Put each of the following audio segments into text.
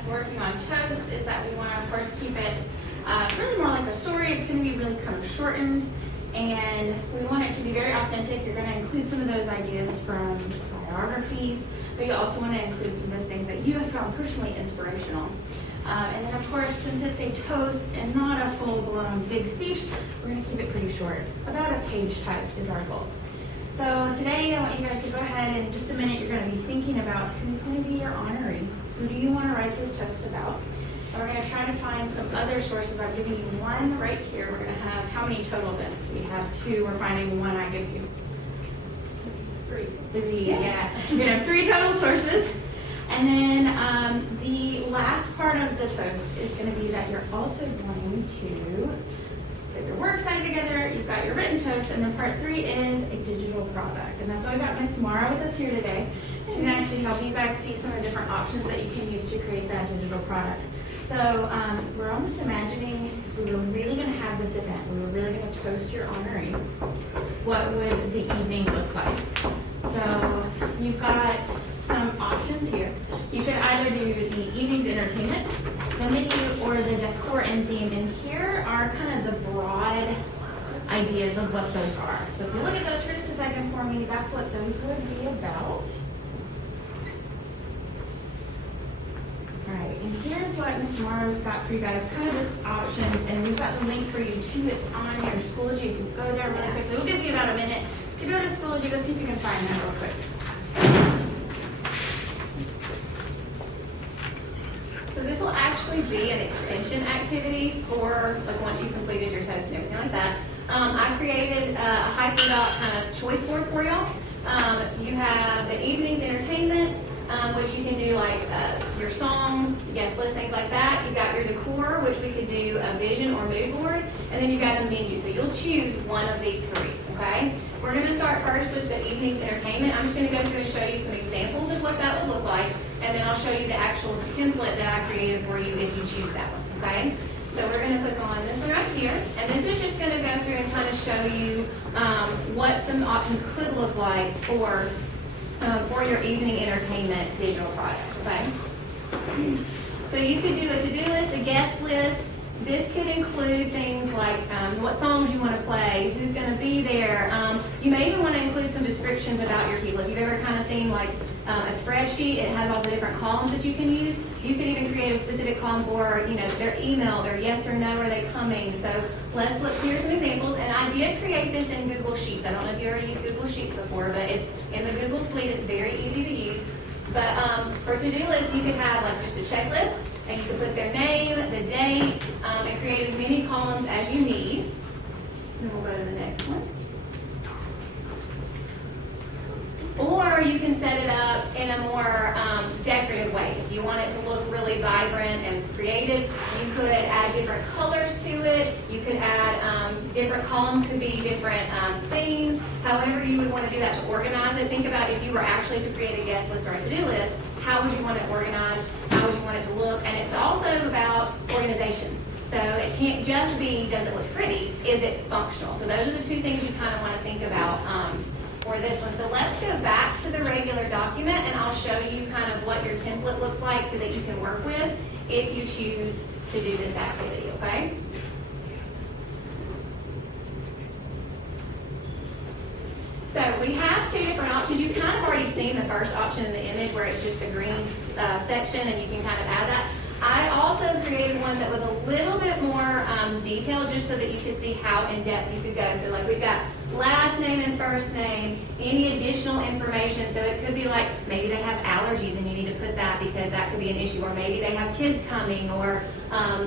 us working on toast is that we want to, of course, keep it really more like a story. It's going to be really kind of shortened, and we want it to be very authentic. You're going to include some of those ideas from biographies, but you also want to include some of those things that you have found personally inspirational. And then, of course, since it's a toast and not a full-blown big speech, we're going to keep it pretty short. About a page type is our goal. So today, I want you guys to go ahead and in just a minute, you're going to be thinking about who's going to be your honoree. Who do you want to write this toast about? And we're going to try to find some other sources. I'm giving you one right here. We're going to have how many total then? We have two. We're finding one I give you. Three, yeah. You're going to have 3 total sources. And then the last part of the toast is going to be that you're also going to put your works cited together, you've got your written toast, and then part 3 is a digital product. And that's why we got Miss Morrow with us here today. She's going to actually help you guys see some of the different options that you can use to create that digital product. So we're almost imagining if we were really going to have this event, we were really going to toast your honoree, what would the evening look like? So you've got some options here. You could either do the evening's entertainment, the menu, or the decor and theme. And here are kind of the broad ideas of what those are. So if you look at those for just a second for me, that's what those would be about. All right, and here's what Ms. Morrow's got for you guys, kind of just options, and we've got the link for you too. It's on your Schoology. If you go there really quickly, we'll give you about a minute to go to Schoology. Go see if you can find that real quick. So this will actually be an extension activity for like once you've completed your toast and everything like that. I created a HyperDoc kind of choice board for y'all. You have the evening's entertainment, which you can do like your songs, guest list, things like that. You've got your decor, which we could do a vision or mood board, and then you've got a menu. So you'll choose one of these 3, okay? We're going to start first with the evening's entertainment. I'm just going to go through and show you some examples of what that would look like, and then I'll show you the actual template that I created for you if you choose that one, okay? So we're going to click on this one right here, and this is just going to go through and kind of show you what some options could look like for your evening entertainment digital product, okay? So you could do a to-do list, a guest list. This could include things like what songs you want to play, who's going to be there. You may even want to include some descriptions about your people. If you've ever kind of seen like a spreadsheet, it has all the different columns that you can use. You could even create a specific column for, you know, their email, their yes or no, are they coming? So let's look, here's some examples. And I did create this in Google Sheets. I don't know if you ever used Google Sheets before, but it's in the Google Suite. It's very easy to use. But for to-do lists, you could have like just a checklist, and you can put their name, the date, and create as many columns as you need. Then we'll go to the next one. Or you can set it up in a more decorative way. If you want it to look really vibrant and creative, you could add different colors to it. You could add different columns, could be different themes. However you would want to do that to organize it. Think about if you were actually to create a guest list or a to-do list, how would you want it organized? How would you want it to look? And it's also about organization. So it can't just be, does it look pretty? Is it functional? So those are the 2 things you kind of want to think about for this one. So let's go back to the regular document, and I'll show you kind of what your template looks like that you can work with if you choose to do this activity, okay? So we have 2 different options. You've kind of already seen the first option in the image where it's just a green section and you can kind of add that. I also created one that was a little bit more detailed just so that you could see how in-depth you could go. So like we've got last name and first name, any additional information. So it could be like maybe they have allergies and you need to put that because that could be an issue. Or maybe they have kids coming, or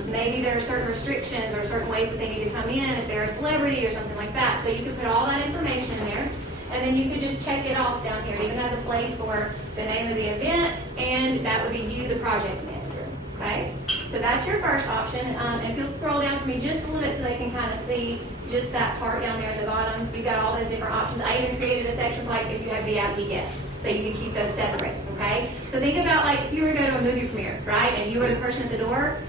maybe there are certain restrictions or certain ways that they need to come in if they're a celebrity or something like that. So you could put all that information in there. And then you could just check it off down here. It even has a place for the name of the event, and that would be you, the project manager, okay? So that's your first option. And if you'll scroll down for me just a little bit so they can kind of see just that part down there at the bottom. So you've got all those different options. I even created a section like if you have VIP guests, so you can keep those separate, okay? So think about like if you were to go to a movie premiere, right, and you were the person at the door,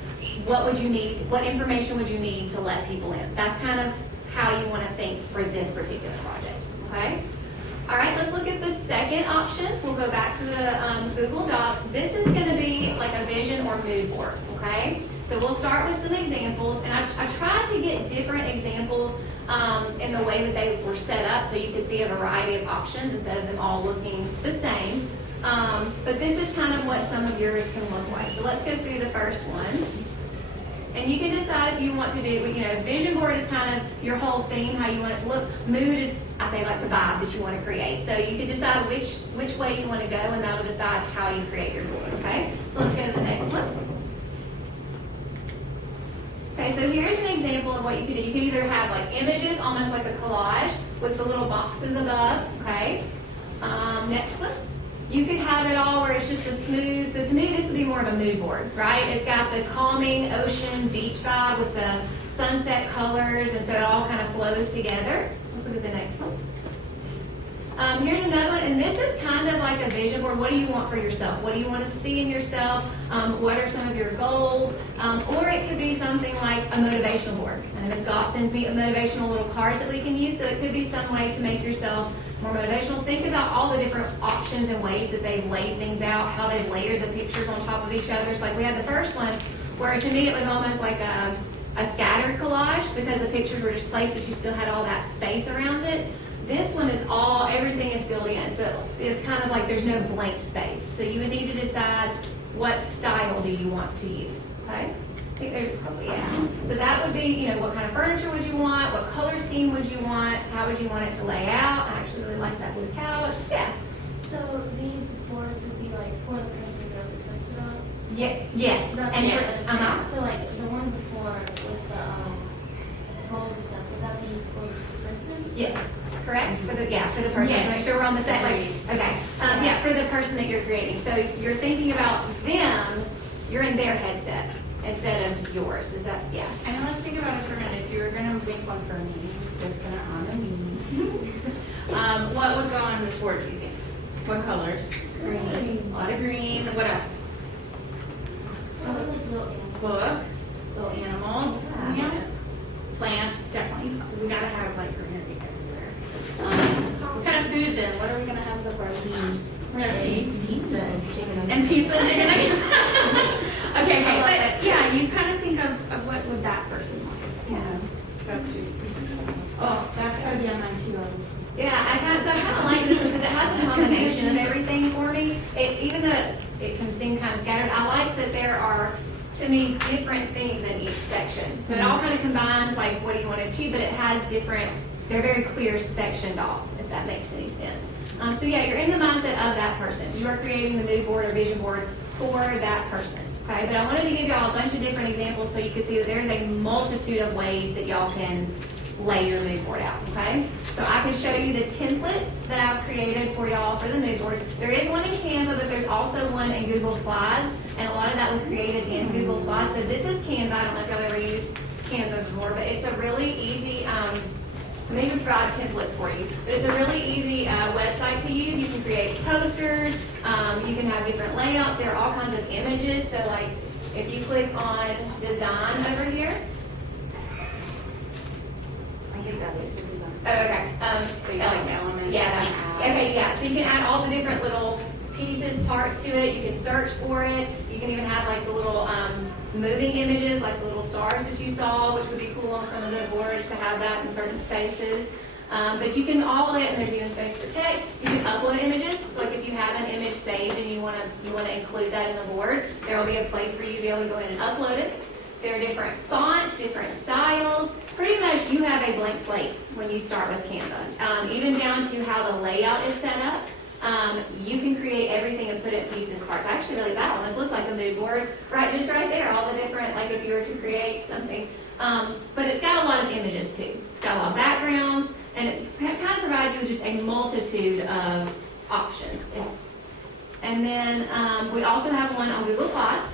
what would you need? What information would you need to let people in? That's kind of how you want to think for this particular project, okay? All right, let's look at the second option. We'll go back to the Google Doc. This is going to be like a vision or mood board, okay? So we'll start with some examples, and I tried to get different examples in the way that they were set up so you could see a variety of options instead of them all looking the same. But this is kind of what some of yours can look like. So let's go through the first one. And you can decide if you want to do, you know, vision board is kind of your whole theme, how you want it to look. Mood is, I say, like the vibe that you want to create. So you can decide which way you want to go, and that'll decide how you create your board, okay? So let's go to the next one. Okay, so here's an example of what you can do. You can either have like images, almost like a collage, with the little boxes above, okay? Next one. You could have it all where it's just a smooth, so to me this would be more of a mood board, right? It's got the calming ocean beach vibe with the sunset colors, and so it all kind of flows together. Let's look at the next one. Here's another one, and this is kind of like a vision board. What do you want for yourself? What do you want to see in yourself? What are some of your goals? Or it could be something like a motivational board. And Ms. Gott sends me motivational little cards that we can use, so it could be some way to make yourself more motivational. Think about all the different options and ways that they've laid things out, how they've layered the pictures on top of each other. So like we had the first one, where to me it was almost like a scattered collage because the pictures were just placed, but you still had all that space around it. This one is everything is filled in, so it's kind of like there's no blank space. So you would need to decide what style do you want to use, okay? I think there's probably, yeah. So that would be, you know, what kind of furniture would you want? What color scheme would you want? How would you want it to lay out? I actually really like that blue couch. Yeah. So these boards would be like for the person who really puts it on? Yeah. Yes. And Yes. So like the one before with the goals and stuff, would that be for the person? Yes. Correct? For the person. Yes. So make sure we're on the same. Okay. Yeah, for the person that you're creating. So you're thinking about them. You're in their headset instead of yours. Is that, yeah? And let's think about it for a minute. If you were going to make one for me, just going to honor me. What would go on this board, do you think? What colors? Green. A lot of green. What else? Probably like little animals. Books, little animals. Yeah. Plants, definitely. We got to have like greenery everywhere. What kind of food then? What are we going to have for the party? We're going to have tea. Pizza and chicken And pizza and chicken nuggets. Okay, hey, but yeah, you kind of think of what would that person want. Yeah. Oh, that's got to be on mine too, obviously. Yeah, I kind of like this one because it has a combination of everything for me. Even though it can seem kind of scattered, I like that there are, to me, different things in each section. So it all kind of combines like what do you want to achieve, but it has different, they're very clear sectioned off, if that makes any sense. So yeah, you're in the mindset of that person. You are creating the mood board or vision board for that person. Okay, but I wanted to give y'all a bunch of different examples so you can see that there's a multitude of ways that y'all can lay your mood board out, okay? So I can show you the templates that I've created for y'all for the mood boards. There is one in Canva, but there's also one in Google Slides, and a lot of that was created in Google Slides. So this is Canva. I don't know if y'all ever used Canva before, but it's a really easy, they even provide templates for you, but it's a really easy website to use. You can create posters, you can have different layouts. There are all kinds of images. So like if you click on design over here, I think that is the design. Oh, okay. Elements. Yeah. Okay, yeah. So you can add all the different little pieces, parts to it. You can search for it. You can even have like the little moving images, like the little stars that you saw, which would be cool on some of the boards to have that in certain spaces. But you can all lay it, and there's even space for text. You can upload images. So like if you have an image saved and you want to include that in the board, there will be a place for you to be able to go in and upload it. There are different fonts, different styles. Pretty much you have a blank slate when you start with Canva. Even down to how the layout is set up. You can create everything and put it in pieces, parts. Actually, really, that almost looks like a mood board, right? Just right there, all the different, like if you were to create something. But it's got a lot of images too. It's got a lot of backgrounds, and it kind of provides you with just a multitude of options. And then we also have one on Google Slides.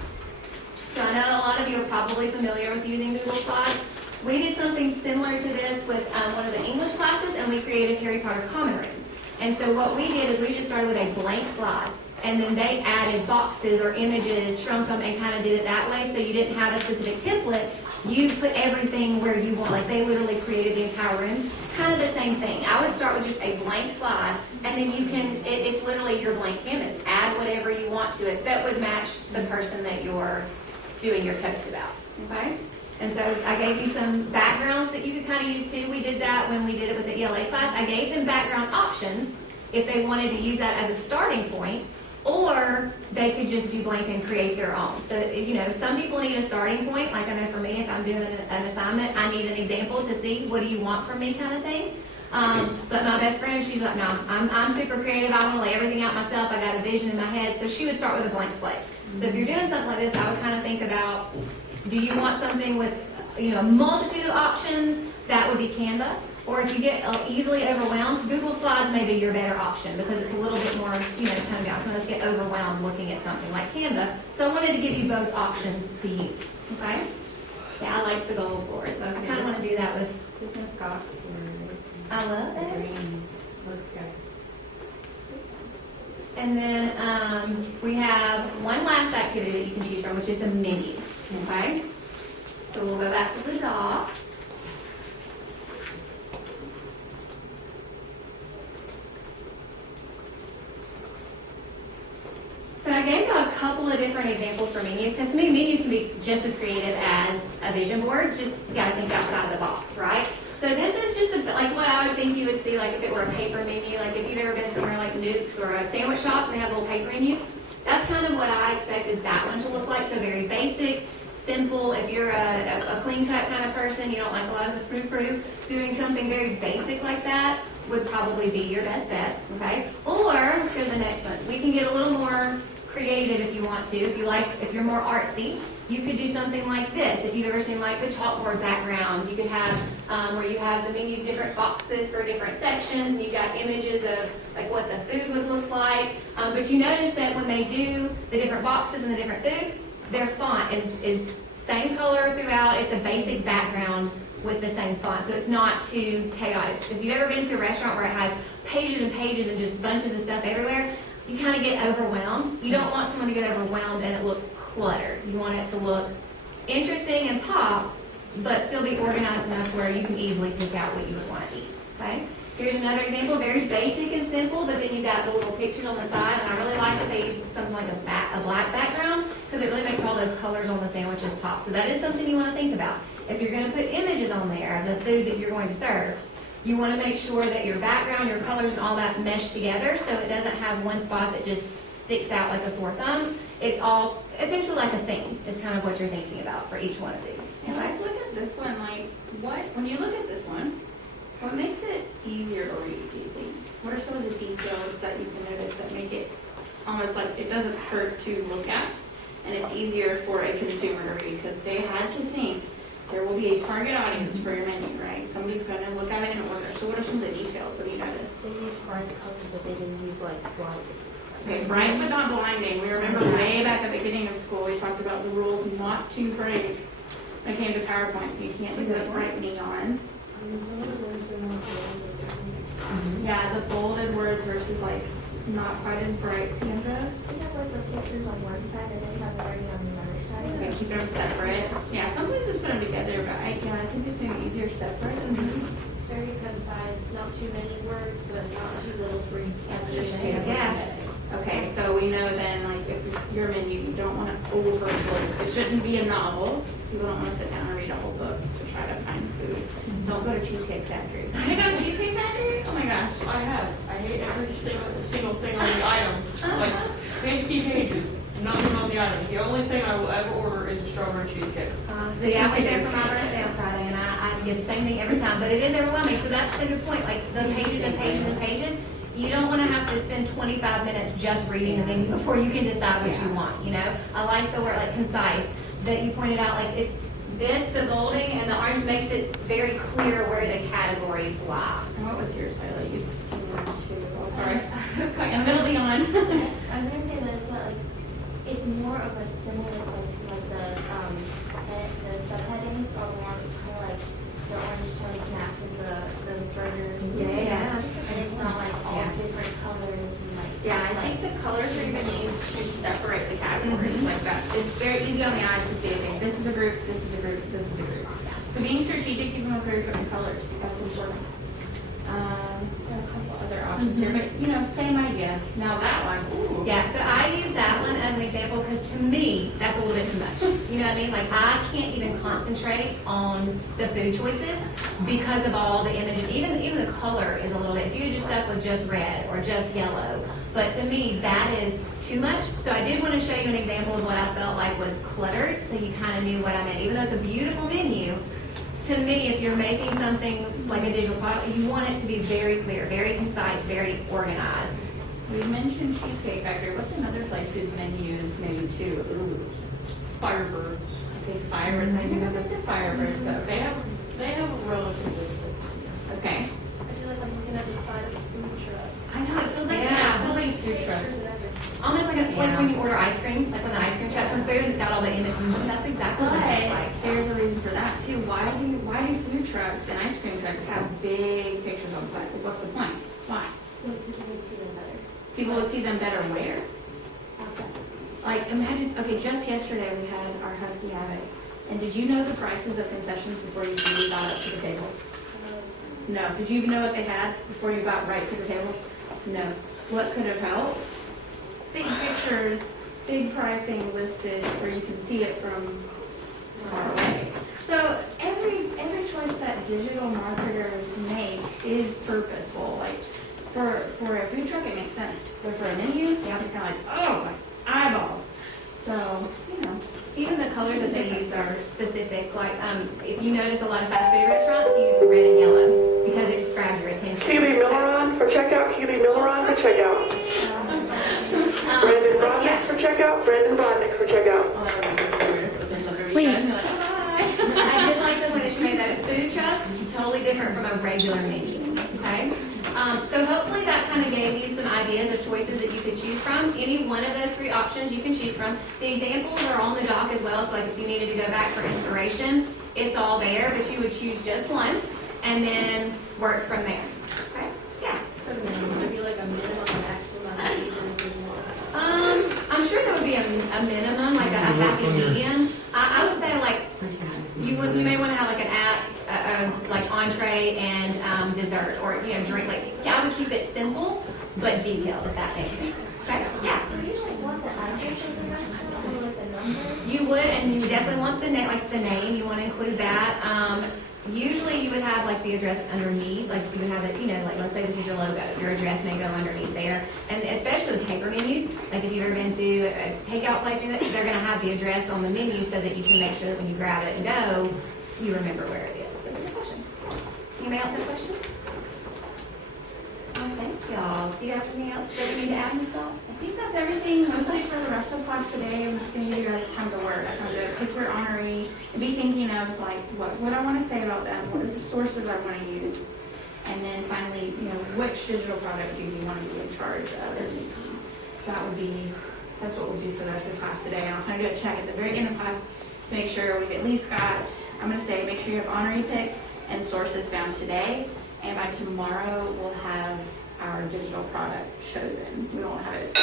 So I know a lot of you are probably familiar with using Google Slides. We did something similar to this with one of the English classes, and we created Harry Potter common rooms. And so what we did is we just started with a blank slide. and then they added boxes or images, shrunk them, and kind of did it that way, so you didn't have a specific template. You put everything where you want, like they literally created the entire room. Kind of the same thing. I would start with just a blank slide, and then you can, it's literally your blank canvas. Add whatever you want to it that would match the person that you're doing your toast about, okay? And so I gave you some backgrounds that you could kind of use too. We did that when we did it with the ELA class. I gave them background options if they wanted to use that as a starting point, or they could just do blank and create their own. So, you know, some people need a starting point. Like I know for me, if I'm doing an assignment, I need an example to see what do you want from me kind of thing. But my best friend, she's like, no, I'm super creative. I want to lay everything out myself. I got a vision in my head. So she would start with a blank slate. So if you're doing something like this, I would kind of think about, do you want something with, you know, a multitude of options? That would be Canva. Or if you get easily overwhelmed, Google Slides may be your better option because it's a little bit more, you know, toned down. Some of us get overwhelmed looking at something like Canva. So I wanted to give you both options to use, okay? Yeah, I like the gold board. I kind of want to do that with, This is Miss Scott's. I love that. Green. Looks good. And then we have one last activity that you can choose from, which is the menu, okay? So we'll go back to the doc. So I gave you a couple of different examples for menus, because to me, menus can be just as creative as a vision board, just you gotta think outside the box, right? So this is just a bit like what I would think you would see like if it were a paper menu, like if you've ever been somewhere like Nuke's or a sandwich shop and they have little paper menus. That's kind of what I expected that one to look like, so very basic, simple. If you're a clean cut kind of person, you don't like a lot of the frou-frou, doing something very basic like that would probably be your best bet, okay? Or, let's go to the next one. We can get a little more creative if you want to. If you're more artsy, you could do something like this. If you've ever seen like the chalkboard backgrounds, you could have where you have the menus, different boxes for different sections, and you've got images of like what the food would look like. But you notice that when they do the different boxes and the different food, their font is same color throughout. It's a basic background with the same font, so it's not too chaotic. If you've ever been to a restaurant where it has pages and pages and just bunches of stuff everywhere, you kind of get overwhelmed. You don't want someone to get overwhelmed and it look cluttered. You want it to look interesting and pop, but still be organized enough where you can easily pick out what you would want to eat, okay? Here's another example, very basic and simple, but then you've got the little pictures on the side, and I really like that they use something like a black background, because it really makes all those colors on the sandwiches pop. So that is something you want to think about. If you're going to put images on there of the food that you're going to serve, you want to make sure that your background, your colors, and all that mesh together so it doesn't have one spot that just sticks out like a sore thumb. It's all essentially like a theme is kind of what you're thinking about for each one of these. And let's look at this one, like, when you look at this one, what makes it easier to read, do you think? What are some of the details that you can notice that make it almost like it doesn't hurt to look at, and it's easier for a consumer to read, because they had to think there will be a target audience for your menu, right? Somebody's going to look at it and order. So what are some of the details? What do you notice? They use bright colors, but they didn't use like bright. Okay, bright but not blinding. We remember way back at the beginning of school, we talked about the rules not too bright when it came to PowerPoint, so you can't do the bright neons. Some of the words are more bold. Yeah, the bolded words versus like not quite as bright, Sandra. They have like the pictures on one side and they have everything on the other side. Okay, keep them separate. Yeah, some places put them together, but I think it's maybe easier separate. It's very concise, not too many words, but not too little where you can't understand. Yeah. Okay, so we know then, like, if your menu, you don't want to overload. It shouldn't be a novel. People don't want to sit down and read a whole book to try to find food. Don't go to Cheesecake Factory. You go to Cheesecake Factory? Oh my gosh. I have. I hate every single thing on the item. Like 50 pages, nothing on the item. The only thing I will ever order is a strawberry cheesecake. So yeah, I went there for my birthday on Friday, and I get the same thing every time, but it is overwhelming. So that's a good point. Like the pages and pages and pages. You don't want to have to spend 25 minutes just reading the menu before you can decide what you want, you know? I like the word, like concise, that you pointed out, like the bolding and the orange makes it very clear where the categories lie. And what was yours, Tyler? You've seen one too. Oh, sorry. Okay, I'm gonna be on. I was gonna say that it's not like, it's more of a similar place to like the subheadings are more kind of like the orange toast maps and the burgers. Yeah. And it's not like all different colors and like. Yeah, I it's think like the colors are even very easy on the eyes to see, okay, this is a group, this is a group, this is a group. So being strategic even with very different colors, that's important. Got a couple other options here, but you know, same idea. Now that one, ooh. Yeah, so I use that one as an example because to me, that's a little bit too much. You know what I mean? Like I can't even concentrate on the food choices because of all the images. Even the color is a little bit, if you had just stuck with just red or just yellow. But to me, that is too much. So I did want to show you an example of what I felt like was cluttered so you kind of knew what I meant. Even though it's a beautiful menu, to me, if you're making something like a digital product, you want it to be very clear, very concise, very organized. We mentioned Cheesecake Factory. What's another place whose menu is maybe too? Ooh. Firebirds. Okay, Firebirds. I do have the Firebirds, but They have a relatively. okay. I feel like I'm looking at the side of the food truck. I know, it feels like Yeah. so many food trucks. Pictures and everything. Almost like when you order ice cream, like when the ice cream truck comes through and it's got all the images. That's exactly what it's But like. there's a reason for that too. Why do food trucks and ice cream trucks have big pictures on the side? What's the point? Why? So people can see them better. People would see them better where? Outside. Like imagine, okay, just yesterday we had our Husky Havoc. And did you know the prices of concessions before you really got up to the table? No. Did you even know what they had before you got right to the table? No. What could have helped? Big pictures, big pricing listed where you can see it from far away. So every choice that digital marketers make is purposeful. Like for a food truck, it makes sense. But for a menu, you have to kind of like, oh, my eyeballs. So, you know. Even the colors that they use are specific. Like, if you notice a lot of fast food restaurants use red and yellow because it grabs your attention. Keely Miller on for checkout. Keely Miller on for checkout. Brandon Broad next for checkout. Brandon Broad next for checkout. Wait. I did like the way that she made that food truck totally different from a regular menu. Okay, so hopefully that kind of gave you some ideas of choices that you could choose from. Any one of those 3 options you can choose from. The examples are on the doc as well, so like if you needed to go back for inspiration, it's all there, but you would choose just one and then work from there. Okay? Yeah. So maybe like a minimum and maximum amount of pages we want. I'm sure there would be a minimum, like a happy medium. I would say like you may want to have like an like entree and dessert or drink. Like I would keep it simple but detailed, if that makes sense. Okay? Yeah. Would you like want the address of the restaurant or like the number? You would, and you definitely want the name, like the name. You want to include that. Usually you would have like the address underneath, like you would have it, like let's say this is your logo, your address may go underneath there. And especially with paper menus, like if you've ever been to a takeout place, they're going to have the address on the menu so that you can make sure that when you grab it and go, you remember where it is. That's a good question. Anybody else have questions? Oh, thank y'all. Do you have anything else that we need to add, Ms. Bell? I think that's everything mostly for the rest of class today. I'm just going to give you guys time to work. I'm going to pick your honoree and be thinking of like what I want to say about them, what are the sources I want to use, and then finally, which digital product do you want to be in charge of? That's what we'll do for the rest of class today. And I'll kind of do a check at the very end of class to make sure we've at least got, I'm going to say, make sure you have honoree picked and sources found today. And by tomorrow, we'll have our digital product chosen. We won't have it